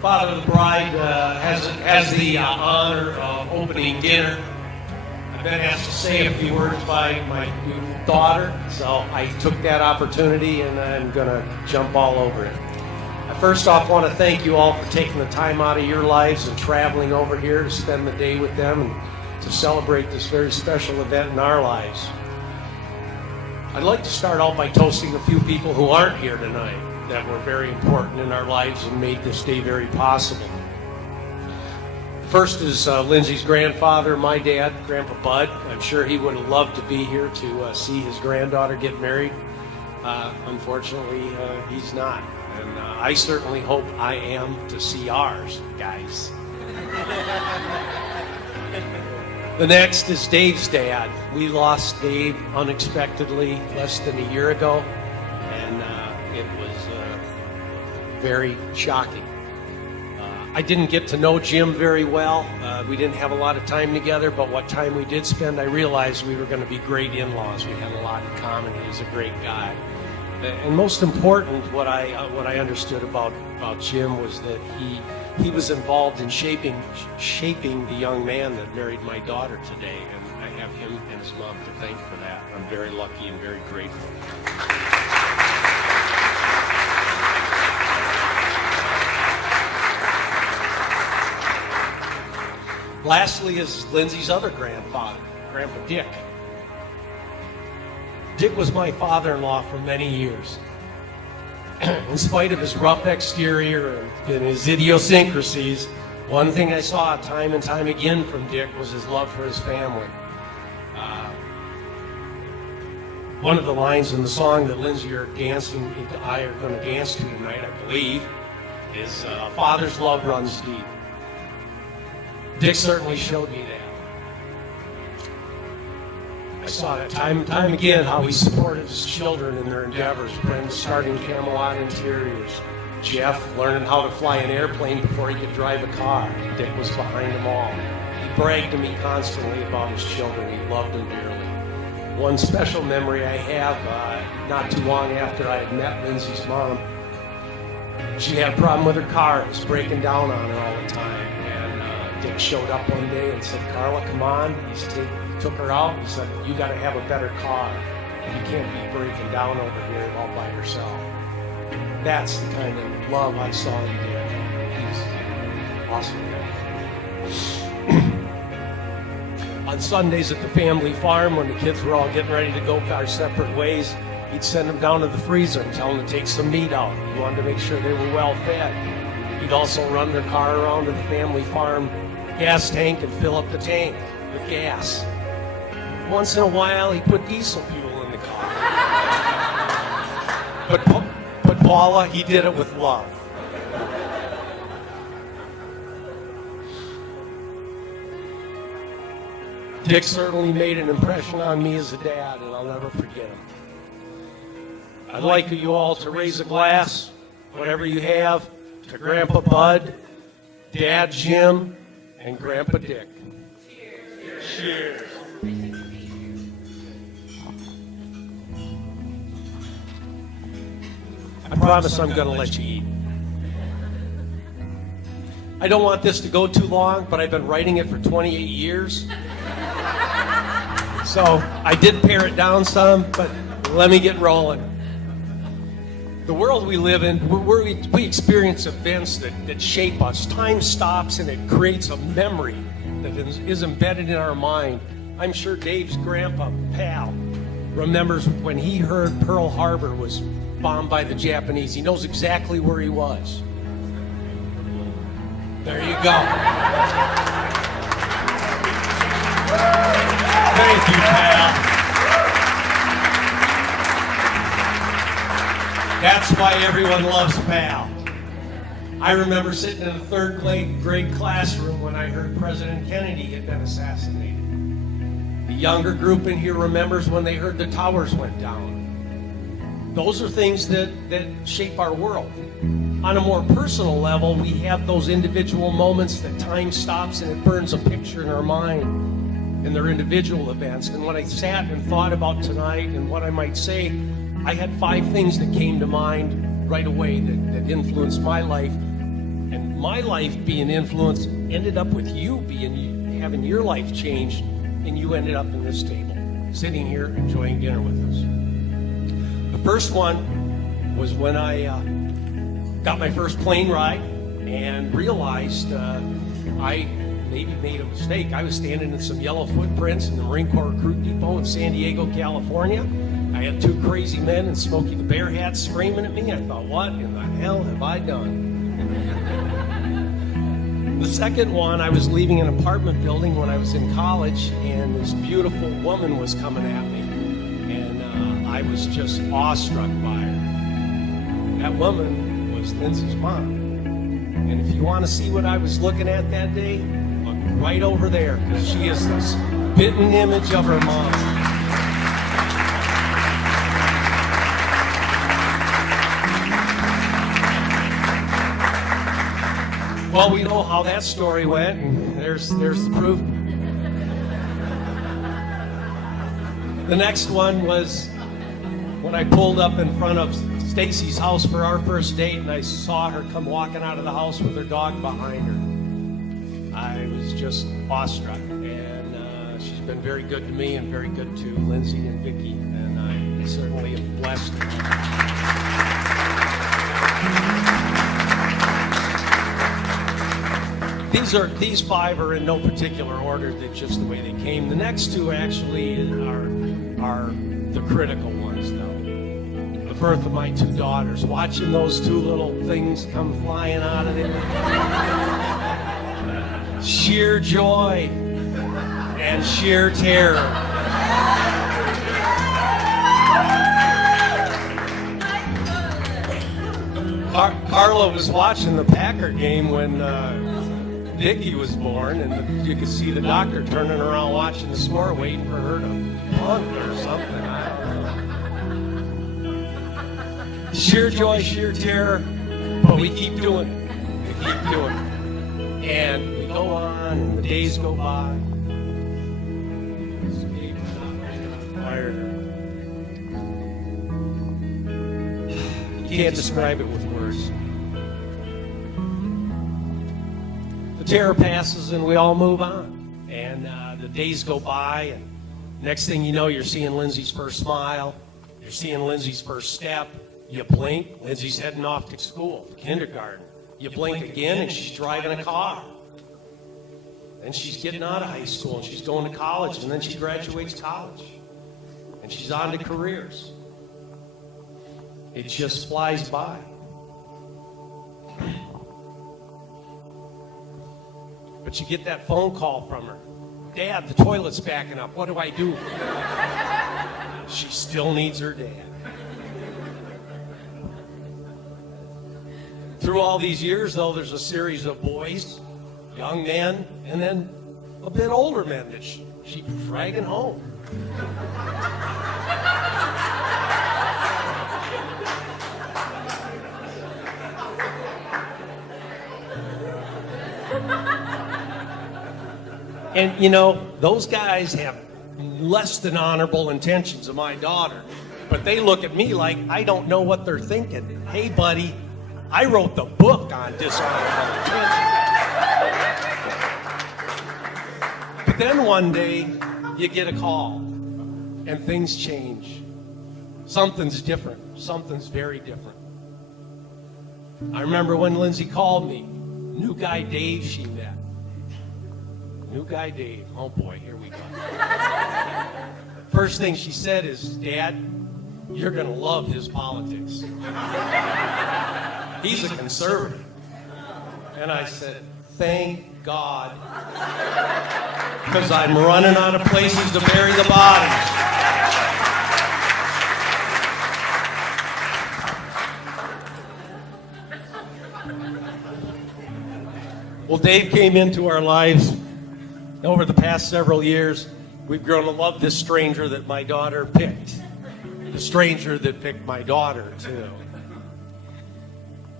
father of the bride has the honor of opening dinner. I've been asked to say a few words by my new daughter, so I took that opportunity and I'm going to jump all over it. I first off want to thank you all for taking the time out of your lives and traveling over here to spend the day with them and to celebrate this very special event in our lives. I'd like to start out by toasting a few people who aren't here tonight that were very important in our lives and made this day very possible. First is Lindsey's grandfather, my dad, Grandpa Bud. I'm sure he would have loved to be here to see his granddaughter get married. Unfortunately, he's not. And I certainly hope I am to see ours, guys. The next is Dave's dad. We lost Dave unexpectedly less than a year ago, and it was very shocking. I didn't get to know Jim very well. We didn't have a lot of time together, but what time we did spend, I realized we were going to be great in-laws. We had a lot in common. He was a great guy. And most important, what I understood about Jim was that he was involved in shaping the young man that married my daughter today, and I have him and his mom to thank for that. I'm very lucky and very grateful. Lastly is Lindsey's other grandfather, Grandpa Dick. Dick was my father-in-law for many years. In spite of his rough exterior and his idiosyncrasies, one thing I saw time and time again from Dick was his love for his family. One of the lines in the song that Lindsey and I are going to dance to tonight, I believe, is "Father's love runs deep." Dick certainly showed me that. I saw that time and time again, how he supported his children in their endeavors. Brenda starting Camelot Interiors. Jeff learning how to fly an airplane before he could drive a car. Dick was behind them all. He bragged to me constantly about his children. He loved them dearly. One special memory I have, not too long after I had met Lindsey's mom, she had a problem with her car. It was breaking down on her all the time. Dick showed up one day and said, "Carla, come on." He took her out. He said, "You got to have a better car. You can't be breaking down over here all by yourself." That's the kind of love I saw in Dick. He's awesome guy. On Sundays at the family farm, when the kids were all getting ready to go our separate ways, he'd send them down to the freezer and tell them to take some meat out. He wanted to make sure they were well fed. He'd also run their car around to the family farm gas tank and fill up the tank with gas. Once in a while, he put diesel fuel in the car. But Paula, he did it with love. Dick certainly made an impression on me as a dad, and I'll never forget him. I'd like you all to raise a glass, whatever you have, to Grandpa Bud, Dad Jim, and Grandpa Dick. Cheers. Cheers. I promise I'm going to let you eat. I don't want this to go too long, but I've been writing it for 28 years. So I did pare it down some, but let me get rolling. The world we live in, we experience events that shape us. Time stops and it creates a memory that is embedded in our mind. I'm sure Dave's grandpa, Pal, remembers when he heard Pearl Harbor was bombed by the Japanese. He knows exactly where he was. There you go. Thank you, Pal. That's why everyone loves Pal. I remember sitting in a third grade classroom when I heard President Kennedy had been assassinated. The younger group in here remembers when they heard the towers went down. Those are things that shape our world. On a more personal level, we have those individual moments that time stops and it burns a picture in our mind in their individual events. And when I sat and thought about tonight and what I might say, I had 5 things that came to mind right away that influenced my life and my life being influenced ended up with you having your life changed, and you ended up in this table, sitting here enjoying dinner with us. The first one was when I got my first plane ride and realized I maybe made a mistake. I was standing in some yellow footprints in the Marine Corps Recruit Depot in San Diego, California. I had two crazy men in Smokey the Bear hats screaming at me. I thought, what in the hell have I done? The second one, I was leaving an apartment building when I was in college, and this beautiful woman was coming at me, and I was just awestruck by her. That woman was Lindsey's mom. And if you want to see what I was looking at that day, look right over there, because she is this bitten image of her mom. Well, we know how that story went, and there's the proof. The next one was when I pulled up in front of Stacy's house for our first date, and I saw her come walking out of the house with her dog behind her. I was just awestruck, and she's been very good to me and very good to Lindsey and Vicki, and I certainly am blessed. These five are in no particular order, they're just the way they came. The next two actually are the critical ones, though. The birth of my two daughters, watching those two little things come flying out of there. Sheer joy and sheer terror. Carla was watching the Packer game when Dickie was born, and you could see the doctor turning around watching the score, waiting for her to punt or something. I don't know. Sheer joy, sheer terror, but we keep doing it. We keep doing it. And we go on, and the days go by. You can't describe it with words. The terror passes and we all move on. And the days go by, and next thing you know, you're seeing Lindsey's first smile. You're seeing Lindsey's first step. You blink, Lindsey's heading off to school, kindergarten. You blink again, and she's driving a car. Then she's getting out of high school, and she's going to college, and then she graduates college. And she's on to careers. It just flies by. But you get that phone call from her. Dad, the toilet's backing up. What do I do? She still needs her dad. Through all these years, though, there's a series of boys, young men, and then a bit older men that she's dragging home. And, you know, those guys have less than honorable intentions of my daughter. But they look at me like I don't know what they're thinking. Hey, buddy, I wrote the book on dishonorable intentions. But then one day, you get a call, and things change. Something's different. Something's very different. I remember when Lindsey called me, new guy Dave she met. New guy Dave. Oh boy, here we go. First thing she said is, Dad, you're going to love his politics. He's a conservative. And I said, thank God. Because I'm running out of places to bury the bodies. Well, Dave came into our lives over the past several years. We've grown to love this stranger that my daughter picked. The stranger that picked my daughter, too.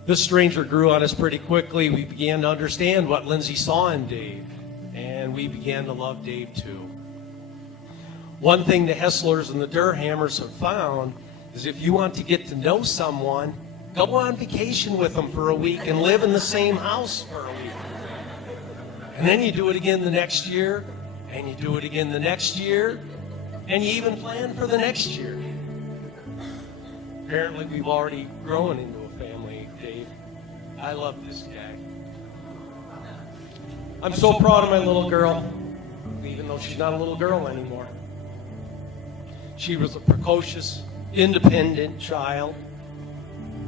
This stranger grew on us pretty quickly. We began to understand what Lindsey saw in Dave, and we began to love Dave, too. One thing the Hesslers and the Derhammers have found is if you want to get to know someone, Go on vacation with them for a week and live in the same house for a week. And then you do it again the next year, and you do it again the next year, and you even plan for the next year. Apparently, we've already grown into a family, Dave. I love this guy. I'm so proud of my little girl, even though she's not a little girl anymore. She was a precocious, independent child,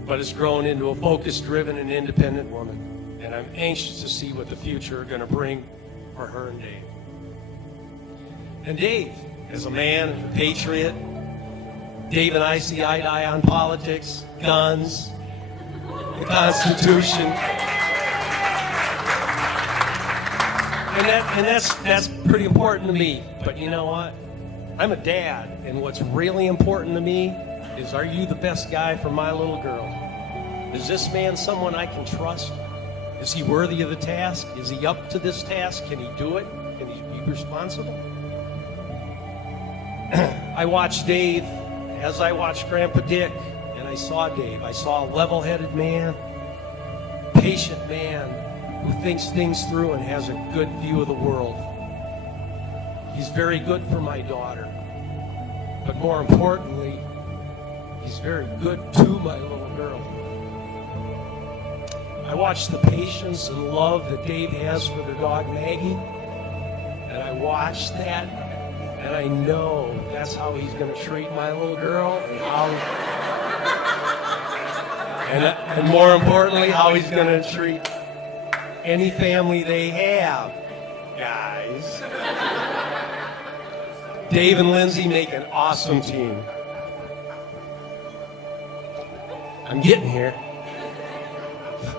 but has grown into a focused, driven, and independent woman. And I'm anxious to see what the future are going to bring for her and Dave. And Dave, as a man, a patriot, Dave and I see eye to eye on politics, guns, the Constitution. And that's pretty important to me. But you know what? I'm a dad, and what's really important to me is, are you the best guy for my little girl? Is this man someone I can trust? Is he worthy of the task? Is he up to this task? Can he do it? Can he be responsible? I watched Dave as I watched Grandpa Dick, and I saw Dave. I saw a level-headed man, patient man who thinks things through and has a good view of the world. He's very good for my daughter, but more importantly, he's very good to my little girl. I watched the patience and love that Dave has for their dog Maggie, and I watched that, and I know that's how he's going to treat my little girl, and more importantly, how he's going to treat any family they have, guys. Dave and Lindsey make an awesome team. I'm getting here.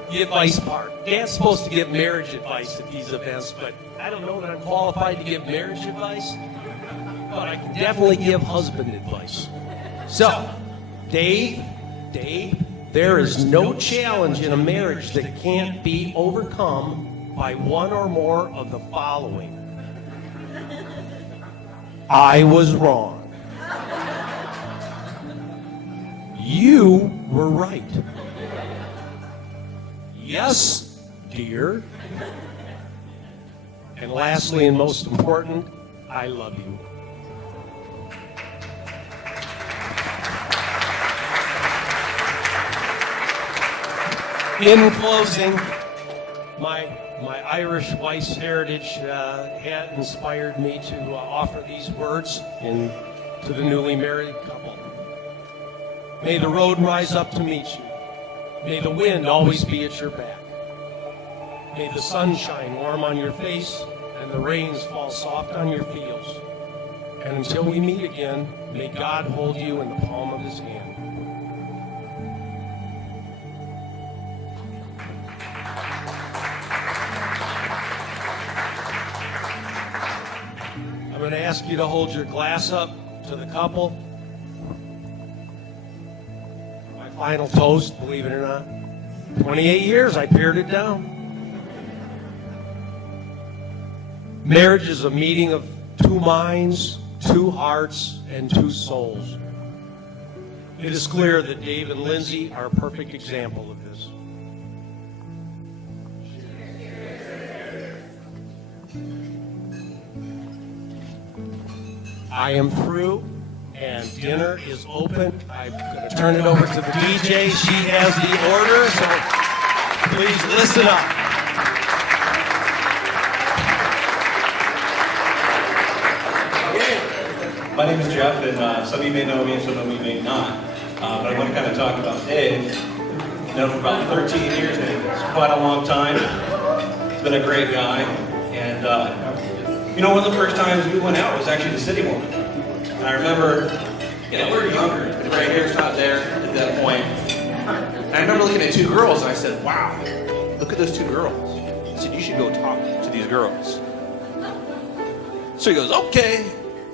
The advice part. Dad's supposed to give marriage advice at these events, but I don't know that I'm qualified to give marriage advice, but I can definitely give husband advice. So, Dave, there is no challenge in a marriage that can't be overcome by one or more of the following. I was wrong. You were right. Yes, dear. And lastly, and most important, I love you. In closing, my Irish wife's heritage had inspired me to offer these words to the newly married couple. May the road rise up to meet you. May the wind always be at your back. May the sun shine warm on your face and the rains fall soft on your fields. And until we meet again, may God hold you in the palm of his hand. I'm going to ask you to hold your glass up to the couple. My final toast, believe it or not. 28 years, I pared it down. Marriage is a meeting of two minds, two hearts, and two souls. It is clear that Dave and Lindsey are a perfect example of this. I am through, and dinner is open. I'm going to turn it over to the DJ. She has the order, so please listen up. My name is Jeff, and some of you may know me, some of you may not. But I want to kind of talk about Dave. I've known him for about 13 years, and it's quite a long time. He's been a great guy. And, one of the first times we went out was actually the City Woman. And I remember, we were younger, the gray hair's not there at that point. And I remember looking at two girls, and I said, wow, look at those two girls. I said, you should go talk to these girls. So he goes, okay.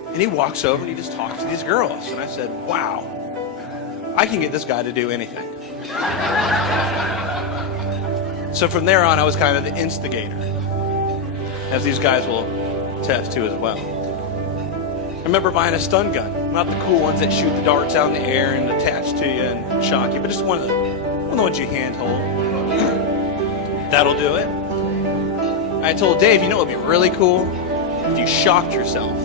And he walks over and he just talks to these girls. And I said, wow, I can get this guy to do anything. So from there on, I was kind of the instigator, as these guys will attest to as well. I remember buying a stun gun, not the cool ones that shoot the darts out in the air and attach to you and shock you, but just one of the the ones you hand hold. That'll do it. I told Dave, you know what would be really cool? If you shocked yourself.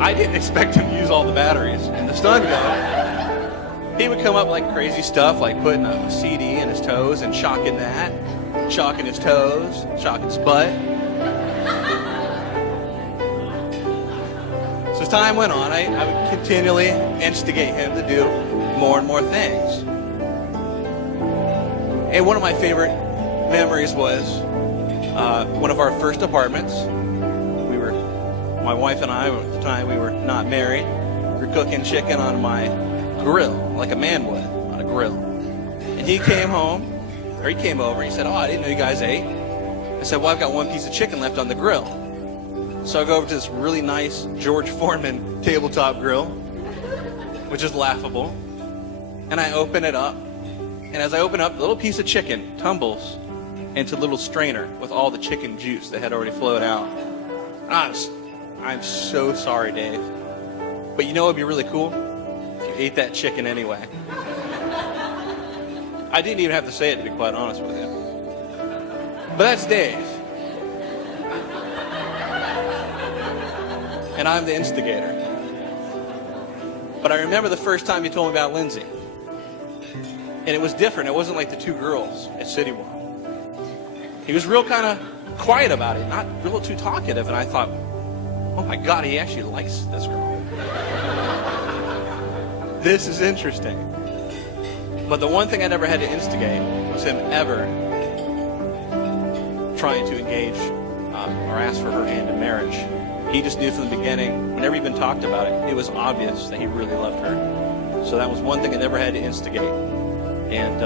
I didn't expect him to use all the batteries in the stun gun. He would come up like crazy stuff, like putting a CD in his toes and shocking that, shocking his toes, shocking his butt. So as time went on, I would continually instigate him to do more and more things. And one of my favorite memories was one of our first apartments. My wife and I, at the time we were not married, we were cooking chicken on my grill, like a man would on a grill. And he came over, he said, oh, I didn't know you guys ate. I said, well, I've got one piece of chicken left on the grill. So I go over to this really nice George Foreman tabletop grill, which is laughable. And I open it up. And as I open up, the little piece of chicken tumbles into a little strainer with all the chicken juice that had already flowed out. I'm so sorry, Dave. But you know what would be really cool? If you ate that chicken anyway. I didn't even have to say it, to be quite honest with you. But that's Dave. And I'm the instigator. But I remember the first time you told me about Lindsey. And it was different. It wasn't like the two girls at City Walk. He was real kind of quiet about it, not real too talkative. And I thought, oh my God, he actually likes this girl. This is interesting. But the one thing I never had to instigate was him ever trying to engage or ask for her hand in marriage. He just knew from the beginning, whenever he even talked about it, it was obvious that he really loved her. So that was one thing I never had to instigate. And,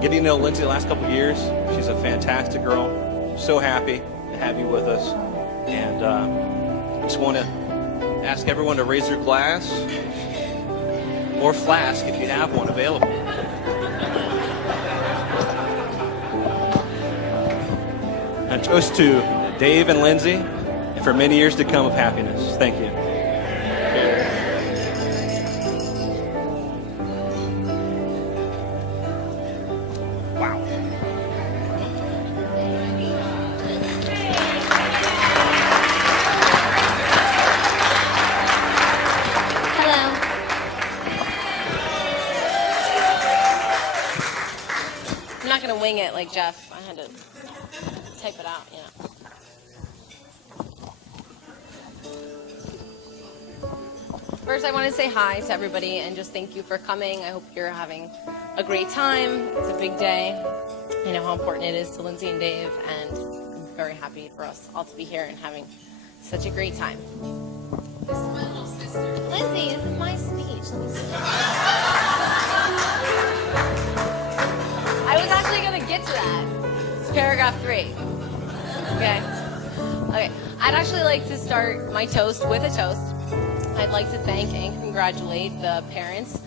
getting to know Lindsey the last couple of years, she's a fantastic girl. I'm so happy to have you with us. And I just want to ask everyone to raise their glass or flask if you have one available. And toast to Dave and Lindsey, and for many years to come of happiness. Thank you. Wow. Hello. I'm not going to wing it like Jeff. I had to type it out, First, I want to say hi to everybody and just thank you for coming. I hope you're having a great time. It's a big day. I know how important it is to Lindsey and Dave, and I'm very happy for us all to be here and having such a great time. This is my little sister. Lindsey, this is my speech. Let me see. I was actually going to get to that. It's paragraph 3. Okay. I'd actually like to start my toast with a toast. I'd like to thank and congratulate the parents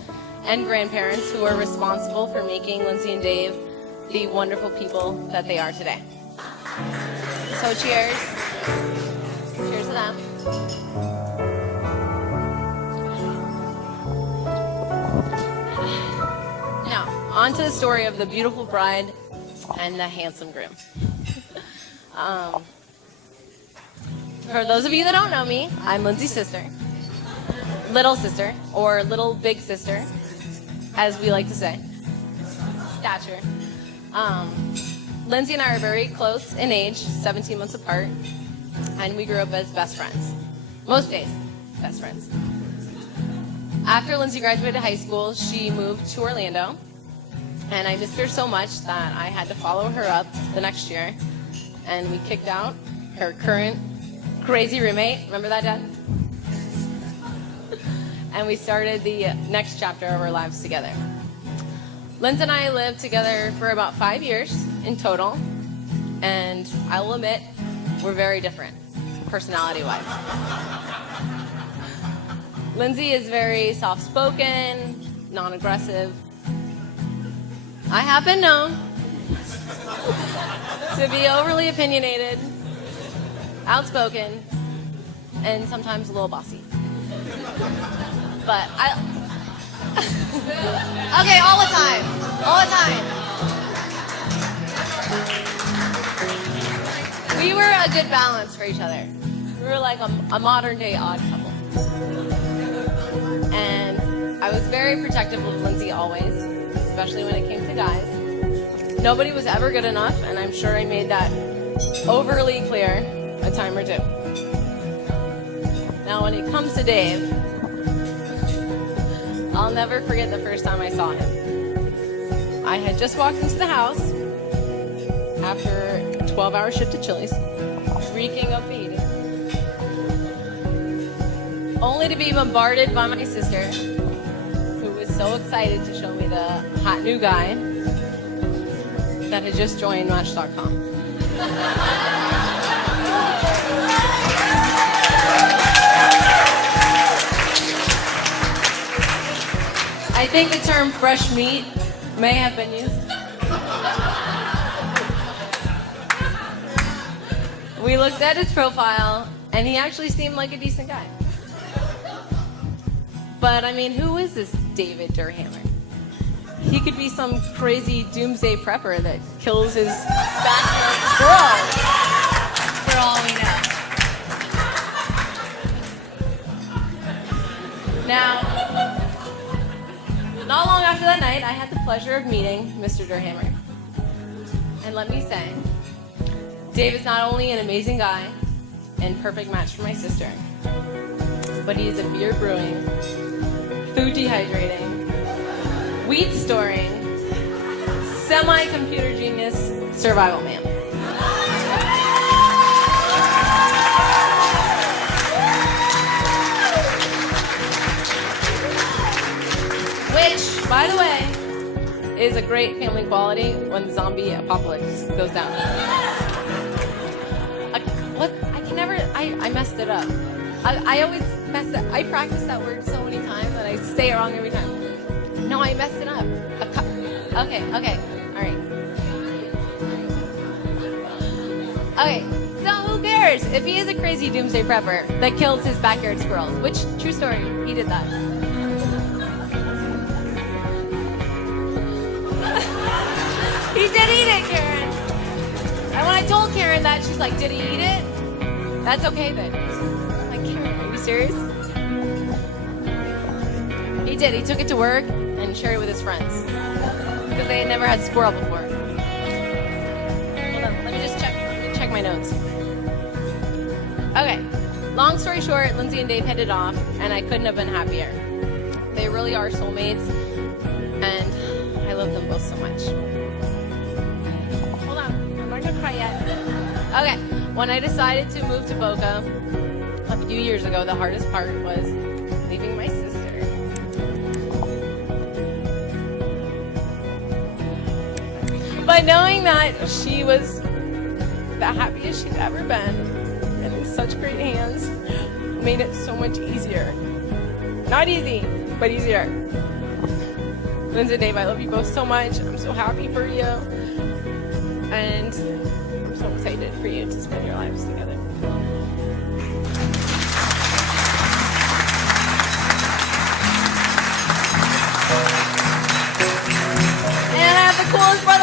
and grandparents who are responsible for making Lindsey and Dave the wonderful people that they are today. So cheers. Cheers to them. Now, on to the story of the beautiful bride and the handsome groom. For those of you that don't know me, I'm Lindsey's sister. Little sister, or little big sister, as we like to say. Stature. Lindsey and I are very close in age, 17 months apart, and we grew up as best friends. Most days, best friends. After Lindsey graduated high school, she moved to Orlando, and I missed her so much that I had to follow her up the next year, and we kicked out her current crazy roommate. Remember that, Dad? And we started the next chapter of our lives together. Lindsey and I lived together for about 5 years in total, and I will admit, we're very different, personality-wise. Lindsey is very soft-spoken, non-aggressive. I have been known to be overly opinionated, outspoken, and sometimes a little bossy. But Okay, all the time. All the time. We were a good balance for each other. We were like a modern day odd couple. And I was very protective of Lindsey always, especially when it came to guys. Nobody was ever good enough, and I'm sure I made that overly clear a time or two. Now, when it comes to Dave, I'll never forget the first time I saw him. I had just walked into the house after a 12-hour shift at Chili's, reeking of eating, only to be bombarded by my sister, who was so excited to show me the hot new guy that had just joined Match.com. I think the term fresh meat may have been used. We looked at his profile, and he actually seemed like a decent guy. But, I mean, who is this David Derhammer? He could be some crazy doomsday prepper that kills his backyard squirrels, for all we know. Now, not long after that night, I had the pleasure of meeting Mr. Derhammer. And let me say, Dave is not only an amazing guy and perfect match for my sister, but he is a beer brewing, food dehydrating, wheat storing, semi-computer genius survival man. Which, by the way, is a great family quality when the zombie apocalypse goes down. I messed it up. I always mess it up. I practice that word so many times and I say it wrong every time. No, I messed it up. Okay, all right. Okay, so who cares if he is a crazy doomsday prepper that kills his backyard squirrels? Which, true story, he did that. He did eat it, Karen. And when I told Karen that, she's like, did he eat it? That's okay then. I'm like, Karen, are you serious? He did. He took it to work and shared it with his friends. Because they had never had squirrel before. Hold on, let me just check my notes. Okay, long story short, Lindsey and Dave headed off, and I couldn't have been happier. They really are soulmates, and I love them both so much. Hold on, I'm not gonna cry yet. Okay, when I decided to move to Boca a few years ago, the hardest part was leaving my sister. But knowing that she was the happiest she'd ever been and in such great hands made it so much easier. Not easy, but easier. Lindsey and Dave, I love you both so much. I'm so happy for you. And I'm so excited for you to spend your lives together. And I have the coolest brother